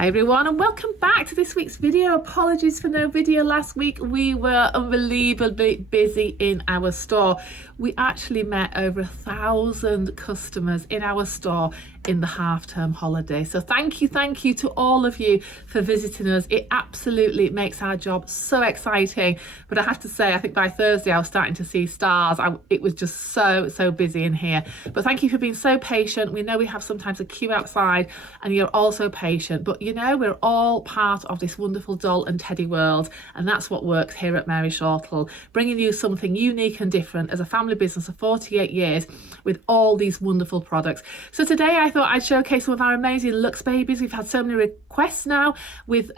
Hi everyone and welcome back to this week's video. Apologies for no video last week. We were unbelievably busy in our store. We actually met over 1,000 customers in our store in the half-term holiday. So thank you to all of you for visiting us. It absolutely makes our job so exciting. But I have to say, I think by Thursday I was starting to see stars. It was just so busy in here. But thank you for being so patient. We know we have sometimes a queue outside and you're also patient. But you know, we're all part of this wonderful doll and teddy world. And that's what works here at MaryShortle, bringing you something unique and different as a family business of 48 years with all these wonderful products. So today I thought I'd showcase some of our amazing Luxe Babies. We've had so many requests now with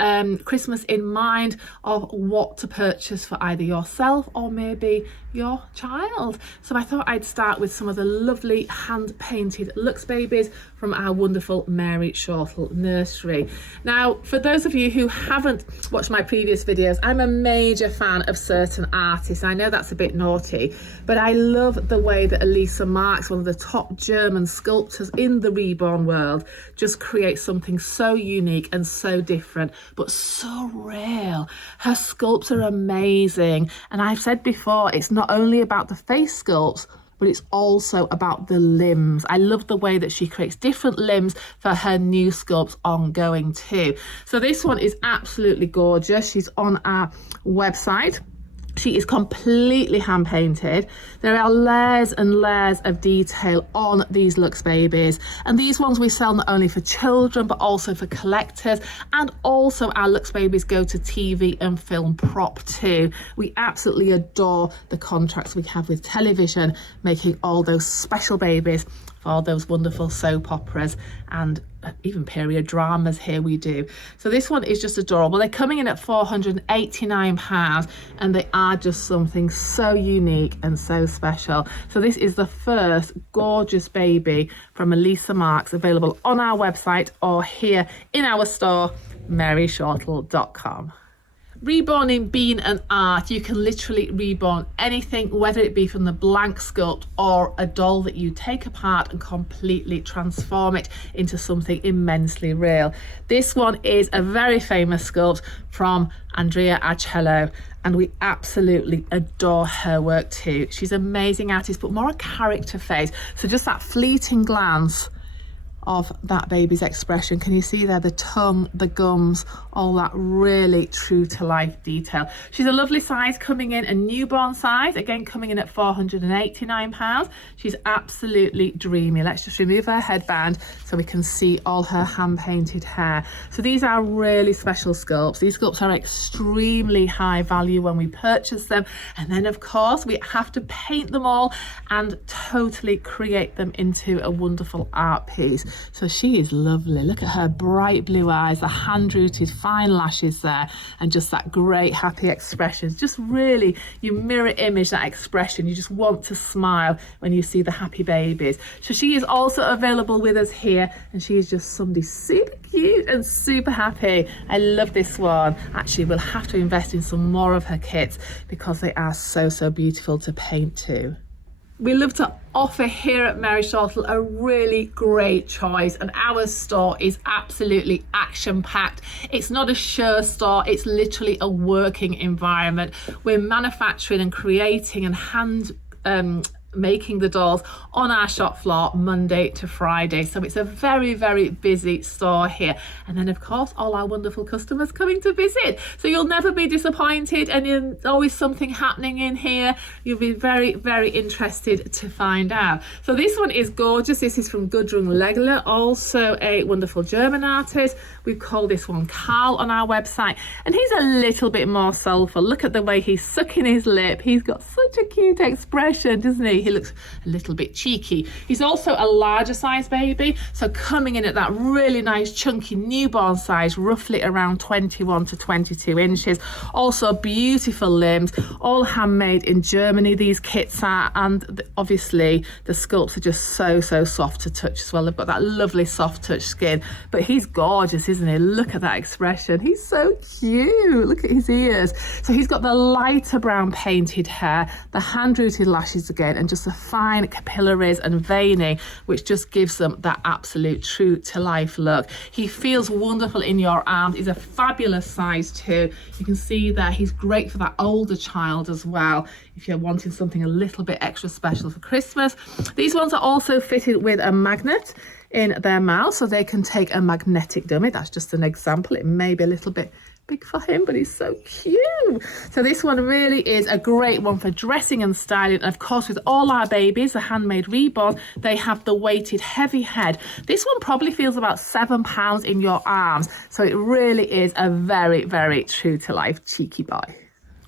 Christmas in mind of what to purchase for either yourself or maybe your child. So I thought I'd start with some of the lovely hand-painted Luxe Babies from our wonderful Mary Shortle nursery. Now, for those of you who haven't watched my previous videos, I'm a major fan of certain artists. I know that's a bit naughty, but I love the way that Elisa Marx, one of the top German sculptors in the reborn world, just creates something so unique and so different, but so real. Her sculpts are amazing. And I've said before, it's not only about the face sculpts, but it's also about the limbs. I love the way that she creates different limbs for her new sculpts ongoing too. So this one is absolutely gorgeous. She's on our website. She is completely hand painted. There are layers and layers of detail on these Luxe Babies. And these ones we sell not only for children, but also for collectors. And also our Luxe Babies go to TV and film prop too. We absolutely adore the contracts we have with television, making all those special babies for all those wonderful soap operas and even period dramas here we do. So this one is just adorable. They're coming in at £489 and they are just something so unique and so special. So this is the first gorgeous baby from Elisa Marx, available on our website or here in our store, MaryShortle.com. Reborn in being an art, you can literally reborn anything, whether it be from the blank sculpt or a doll that you take apart and completely transform it into something immensely real. This one is a very famous sculpt from Andrea, and we absolutely adore her work too. She's an amazing artist, but more a character face. So just that fleeting glance of that baby's expression. Can you see there the tongue, the gums, all that really true to life detail. She's a lovely size, coming in a newborn size, again coming in at £489. She's absolutely dreamy. Let's just remove her headband so we can see all her hand painted hair. So these are really special sculpts. These sculpts are extremely high value when we purchase them, and then of course we have to paint them all and totally create them into a wonderful art piece. So she is lovely. Look at her bright blue eyes, the hand-rooted fine lashes there, and just that great happy expression. Just really, you mirror image that expression. You just want to smile when you see the happy babies. So she is also available with us here, and she is just somebody super cute and super happy. I love this one. Actually, we'll have to invest in some more of her kits because they are so beautiful to paint too. We love to offer here at MaryShortle a really great choice, and our store is absolutely action-packed. It's not a show store, it's literally a working environment. We're manufacturing and creating and hand making the dolls on our shop floor Monday to Friday. So it's a very busy store here. And then of course all our wonderful customers coming to visit. So you'll never be disappointed, and there's always something happening in here. You'll be very interested to find out. So this one is gorgeous. This is from Gudrun Legler, also a wonderful German artist. We call this one Karl on our website, and he's a little bit more soulful. Look at the way he's sucking his lip. He's got such a cute expression, doesn't he? He looks a little bit cheeky. He's also a larger size baby, so coming in at that really nice chunky newborn size, roughly around 21 to 22 inches. Also beautiful limbs, all handmade in Germany these kits are, and obviously the sculpts are just so soft to touch as well. They've got that lovely soft touch skin, but he's gorgeous, isn't he? Look at that expression. He's so cute. Look at his ears. So he's got the lighter brown painted hair, the hand-rooted lashes again, and just the fine capillaries and veining, which just gives them that absolute true to life look. He feels wonderful in your arms. He's a fabulous size too. You can see that he's great for that older child as well, if you're wanting something a little bit extra special for Christmas. These ones are also fitted with a magnet in their mouth, so they can take a magnetic dummy. That's just an example. It may be a little bit big for him, but he's so cute. So this one really is a great one for dressing and styling. And of course, with all our babies, the handmade reborn, they have the weighted heavy head. This one probably feels about £7 in your arms, so it really is a very, very true to life cheeky boy.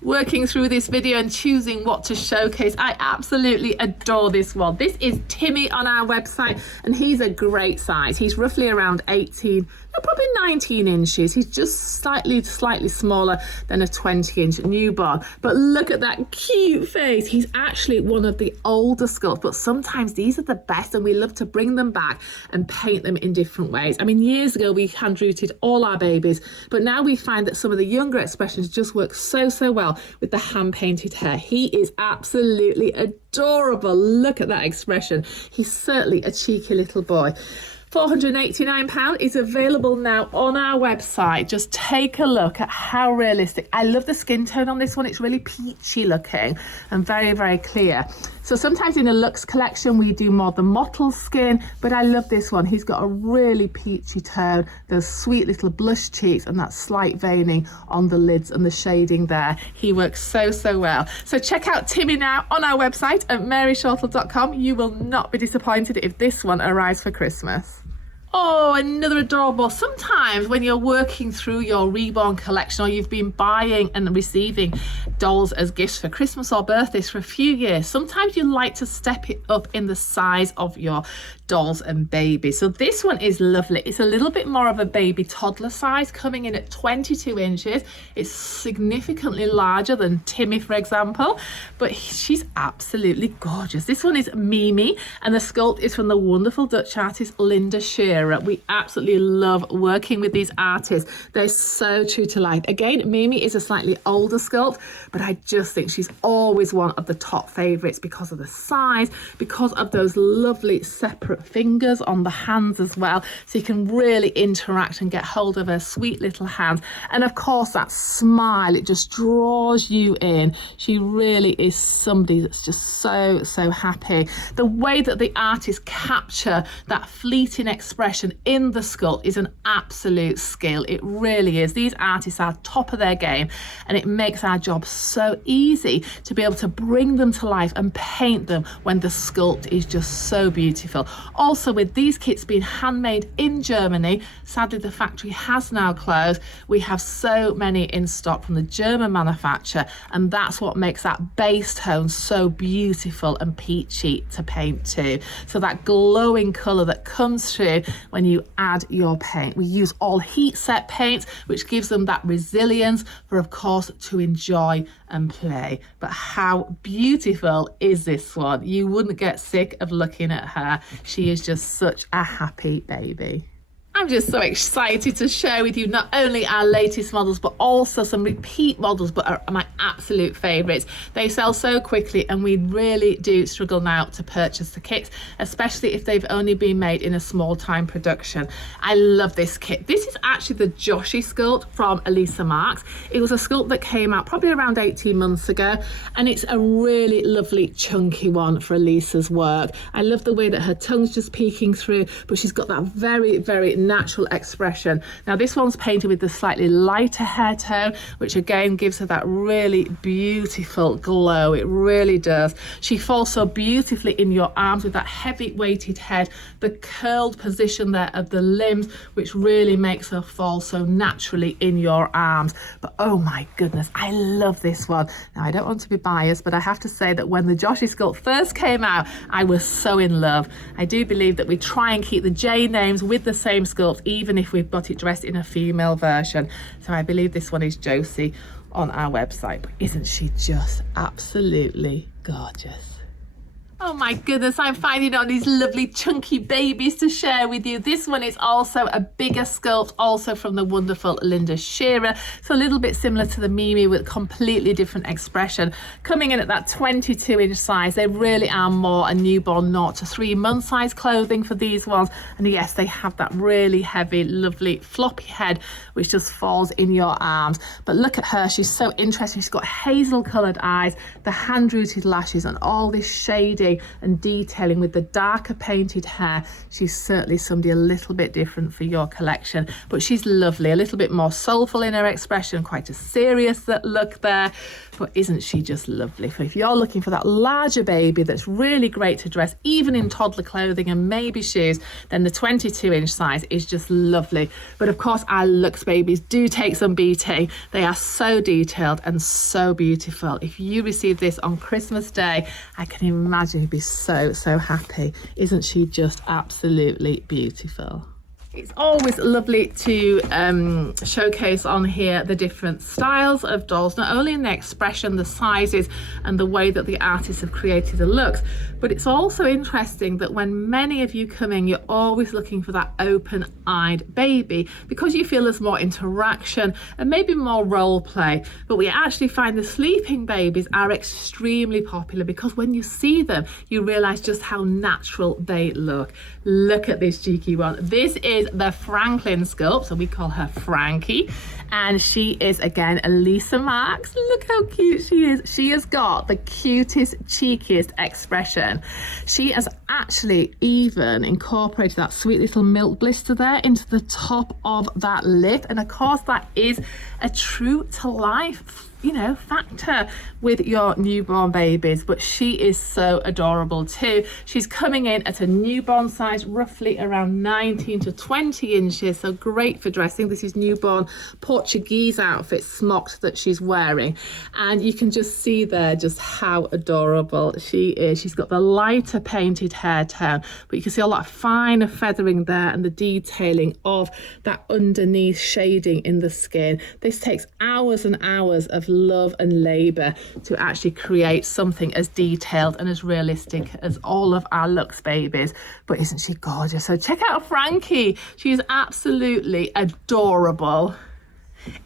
Working through this video and choosing what to showcase, I absolutely adore this one. This is Timmy on our website, and he's a great size. He's roughly around 18, probably 19 inches. He's just slightly smaller than a 20-inch newborn. But look at that cute face. He's actually one of the older sculpts, but sometimes these are the best, and we love to bring them back and paint them in different ways. I mean, years ago we hand rooted all our babies, but now we find that some of the younger expressions just work so well with the hand painted hair. He is absolutely adorable. Look at that expression. He's certainly a cheeky little boy. £489 is available now on our website. Just take a look at how realistic. I love the skin tone on this one. It's really peachy looking and very, very clear. So sometimes in a Luxe collection we do more the mottled skin, but I love this one. He's got a really peachy tone, those sweet little blush cheeks and that slight veining on the lids and the shading there. He works so well. So check out Timmy now on our website at MaryShortle.com. You will not be disappointed if this one arrives for Christmas. Oh, another adorable. Sometimes when you're working through your reborn collection, or you've been buying and receiving dolls as gifts for Christmas or birthdays for a few years, sometimes you like to step it up in the size of your dolls and babies. So this one is lovely. It's a little bit more of a baby toddler size, coming in at 22 inches. It's significantly larger than Timmy, for example, but she's absolutely gorgeous. This one is Mimi, and the sculpt is from the wonderful Dutch artist Linda Shearer. We absolutely love working with these artists. They're so true to life. Again, Mimi is a slightly older sculpt, but I just think she's always one of the top favorites because of the size, because of those lovely separate fingers on the hands as well, so you can really interact and get hold of her sweet little hands. And of course that smile, it just draws you in. She really is somebody that's just so happy. The way that the artists capture that fleeting expression in the sculpt is an absolute skill. It really is. These artists are top of their game, and it makes our job so easy to be able to bring them to life and paint them when the sculpt is just so beautiful. Also, with these kits being handmade in Germany, sadly the factory has now closed. We have so many in stock from the German manufacturer, and that's what makes that base tone so beautiful and peachy to paint to. So that glowing colour that comes through when you add your paint. We use all heat set paints, which gives them that resilience for, of course, to enjoy and play. But how beautiful is this one? You wouldn't get sick of looking at her. She is just such a happy baby. I'm just so excited to share with you not only our latest models, but also some repeat models, but are my absolute favourites. They sell so quickly, and we really do struggle now to purchase the kits, especially if they've only been made in a small time production. I love this kit. This is actually the Joshi sculpt from Elisa Marks. It was a sculpt that came out probably around 18 months ago, and it's a really lovely chunky one for Elisa's work. I love the way that her tongue's just peeking through, but she's got that very natural expression. Now this one's painted with the slightly lighter hair tone, which again gives her that really beautiful glow. It really does. She falls so beautifully in your arms with that heavy weighted head, the curled position there of the limbs, which really makes her fall so naturally in your arms. But oh my goodness, I love this one. Now I don't want to be biased, but I have to say that when the Joshi sculpt first came out, I was so in love. I do believe that we try and keep the J names with the same sculpt, even if we've got it dressed in a female version. So I believe this one is Josie on our website. But isn't she just absolutely gorgeous? Oh my goodness, I'm finding all these lovely chunky babies to share with you. This one is also a bigger sculpt, also from the wonderful Linda Shearer. So a little bit similar to the Mimi with completely different expression. Coming in at that 22-inch size, they really are more a newborn 0 to 3 month size clothing for these ones. And yes, they have that really heavy, lovely floppy head, which just falls in your arms. But look at her, she's so interesting. She's got hazel coloured eyes, the hand-rooted lashes, and all this shading and detailing with the darker painted hair. She's certainly somebody a little bit different for your collection, but she's lovely, a little bit more soulful in her expression, quite a serious look there, but isn't she just lovely? So if you're looking for that larger baby that's really great to dress even in toddler clothing and maybe shoes, then the 22-inch size is just lovely. But of course our Luxe babies do take some beating. They are so detailed and so beautiful. If you receive this on Christmas Day, I can imagine you'd be so happy. Isn't she just absolutely beautiful? It's always lovely to showcase on here the different styles of dolls, not only in the expression, the sizes, and the way that the artists have created the looks, but it's also interesting that when many of you come in, you're always looking for that open-eyed baby because you feel there's more interaction and maybe more role play. But we actually find the sleeping babies are extremely popular because when you see them, you realise just how natural they look. Look at this cheeky one. This is the Franklin sculpt, so we call her Frankie, and she is again Elisa Marks. Look how cute she is. She has got the cutest, cheekiest expression. She has actually even incorporated that sweet little milk blister there into the top of that lip, and of course that is a true to life, you know, factor with your newborn babies, but she is so adorable too. She's coming in at a newborn size, roughly around 19 to 20 inches, so great for dressing. This is newborn Portuguese outfit smocked that she's wearing, and you can just see there just how adorable she is. She's got the lighter painted hair tone, but you can see a lot of finer feathering there and the detailing of that underneath shading in the skin. This takes hours and hours of love and labor to actually create something as detailed and as realistic as all of our Luxe babies. But isn't she gorgeous? So check out Frankie. She's absolutely adorable.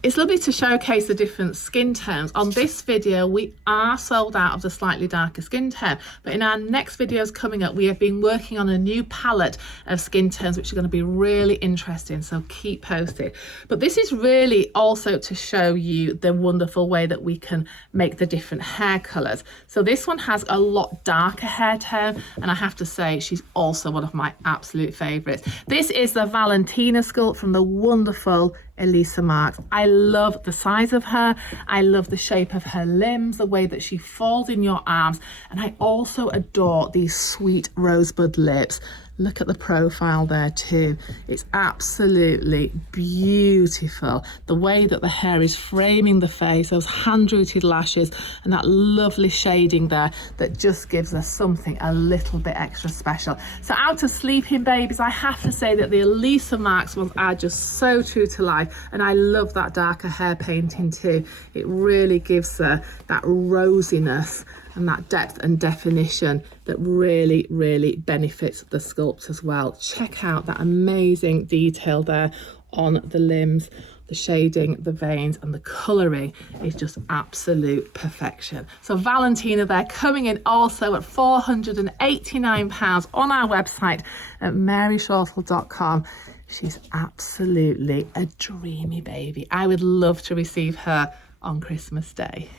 It's lovely to showcase the different skin tones. On this video, we are sold out of the slightly darker skin tone, but in our next videos coming up, we have been working on a new palette of skin tones, which are going to be really interesting, so keep posted. But this is really also to show you the wonderful way that we can make the different hair colors. So this one has a lot darker hair tone, and I have to say, she's also one of my absolute favorites. This is the Valentina sculpt from the wonderful Elisa Marks. I love the size of her. I love the shape of her limbs, the way that she falls in your arms. And I also adore these sweet rosebud lips. Look at the profile there too. It's absolutely beautiful. The way that the hair is framing the face, those hand-rooted lashes, and that lovely shading there that just gives us something a little bit extra special. So out of sleeping babies, I have to say that the Elisa Marks ones are just so true to life. And I love that darker hair painting too. It really gives her that rosiness and that depth and definition that really benefits the sculpt as well. Check out that amazing detail there on the limbs, the shading, the veins, and the colouring is just absolute perfection. So Valentina there, coming in also at £489 on our website at MaryShortle.com. She's absolutely a dreamy baby. I would love to receive her on Christmas Day.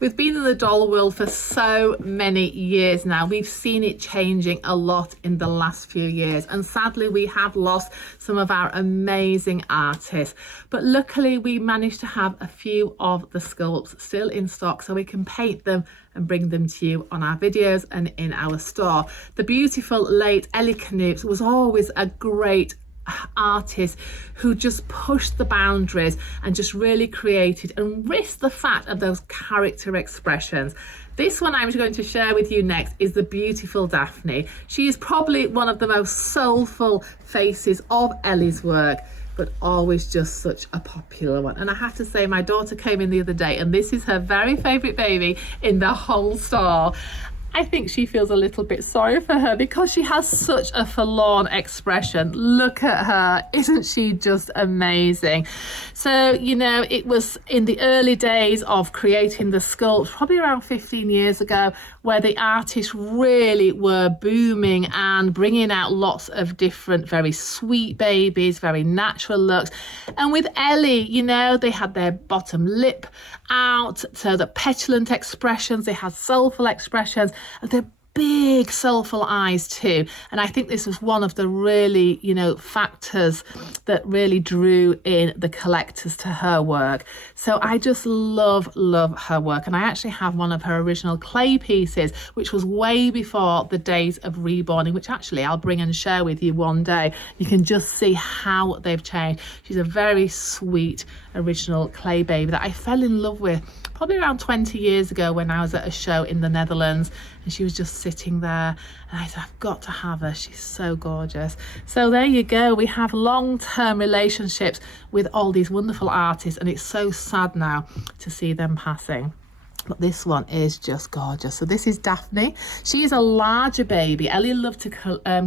We've been in the doll world for so many years now. We've seen it changing a lot in the last few years, and sadly we have lost some of our amazing artists, but luckily we managed to have a few of the sculpts still in stock so we can paint them and bring them to you on our videos and in our store. The beautiful late Ellie Knoops was always a great artist who just pushed the boundaries and just really created and risked the fact of those character expressions. This one I'm going to share with you next is the beautiful Daphne. She is probably one of the most soulful faces of Ellie's work, but always just such a popular one. And I have to say, my daughter came in the other day and this is her very favourite baby in the whole store. I think she feels a little bit sorry for her because she has such a forlorn expression. Look at her. Isn't she just amazing? So, you know, it was in the early days of creating the sculpt, probably around 15 years ago, where the artists really were booming and bringing out lots of different, very sweet babies, very natural looks. And with Ellie, you know, they had their bottom lip out, so the petulant expressions, they had soulful expressions, and they're big soulful eyes too. And I think this was one of the really, you know, factors that really drew in the collectors to her work. So I just love her work. And I actually have one of her original clay pieces, which was way before the days of reborning, which actually I'll bring and share with you one day. You can just see how they've changed. She's a very sweet original clay baby that I fell in love with probably around 20 years ago when I was at a show in the Netherlands, and she was just sitting there, and I said, I've got to have her. She's so gorgeous. So there you go. We have long-term relationships with all these wonderful artists, and it's so sad now to see them passing. But this one is just gorgeous. So this is Daphne. She is a larger baby. Ellie loved to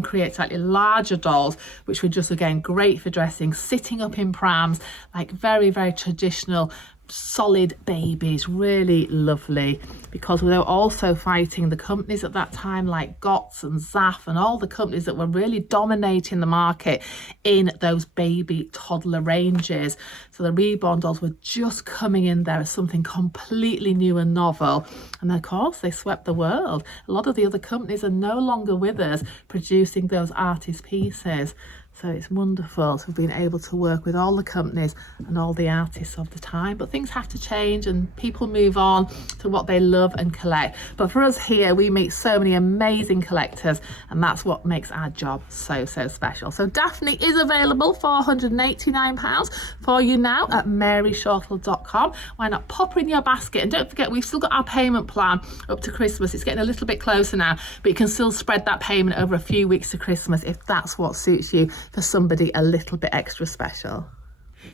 create slightly larger dolls, which were just, again, great for dressing, sitting up in prams, like very, very traditional, solid babies, really lovely, because we were also fighting the companies at that time like Gott's and Zaf and all the companies that were really dominating the market in those baby toddler ranges. So the reborn dolls were just coming in there as something completely new and novel, and of course they swept the world. A lot of the other companies are no longer with us producing those artist pieces. So it's wonderful to have been able to work with all the companies and all the artists of the time. But things have to change and people move on to what they love and collect. But for us here, we meet so many amazing collectors, and that's what makes our job so special. So Daphne is available for £189 for you now at MaryShortle.com. Why not pop her in your basket? And don't forget, we've still got our payment plan up to Christmas. It's getting a little bit closer now, but you can still spread that payment over a few weeks to Christmas if that's what suits you, for somebody a little bit extra special.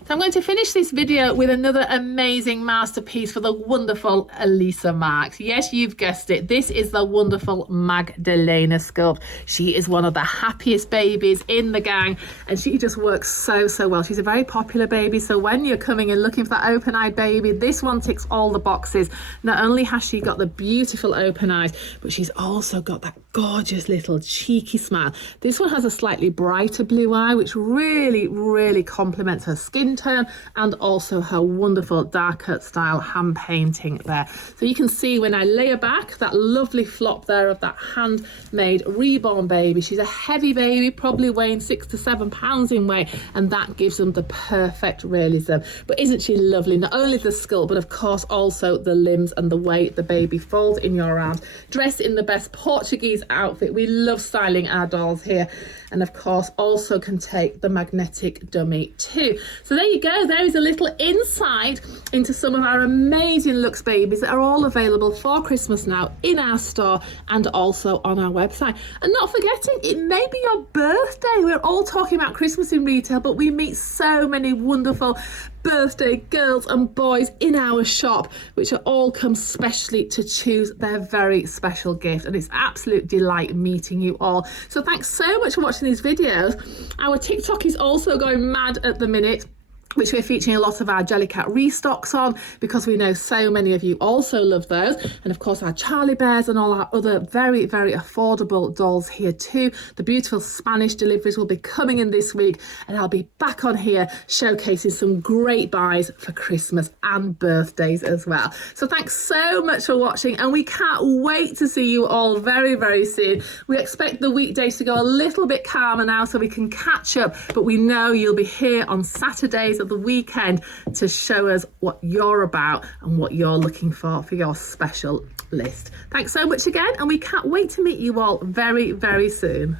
So I'm going to finish this video with another amazing masterpiece for the wonderful Elisa Marks. Yes, you've guessed it. This is the wonderful Magdalena sculpt. She is one of the happiest babies in the gang, and she just works so well. She's a very popular baby, so when you're coming and looking for that open-eyed baby, this one ticks all the boxes. Not only has she got the beautiful open eyes, but she's also got that gorgeous little cheeky smile. This one has a slightly brighter blue eye, which really complements her skin tone and also her wonderful darker style hand painting there. So you can see when I lay her back, that lovely flop there of that handmade reborn baby. She's a heavy baby, probably weighing 6 to 7 pounds in weight, and that gives them the perfect realism. But isn't she lovely? Not only the sculpt, but of course also the limbs and the way the baby folds in your arms, dressed in the best Portuguese outfit. We love styling our dolls here, and of course also can take the magnetic dummy too. So there you go. There is a little insight into some of our amazing Luxe babies that are all available for Christmas now in our store and also on our website. And not forgetting, it may be your birthday. We're all talking about Christmas in retail, but we meet so many wonderful birthday girls and boys in our shop, which are all come specially to choose their very special gift, and it's absolute delight meeting you all. So thanks so much for watching these videos. Our TikTok is also going mad at the minute, which we're featuring a lot of our Jellycat restocks on, because we know so many of you also love those. And of course our Charlie Bears and all our other very affordable dolls here too. The beautiful Spanish deliveries will be coming in this week, and I'll be back on here showcasing some great buys for Christmas and birthdays as well. So thanks so much for watching, and we can't wait to see you all very soon. We expect the weekdays to go a little bit calmer now so we can catch up, but we know you'll be here on Saturdays of the weekend to show us what you're about and what you're looking for your special list. Thanks so much again, and we can't wait to meet you all very soon.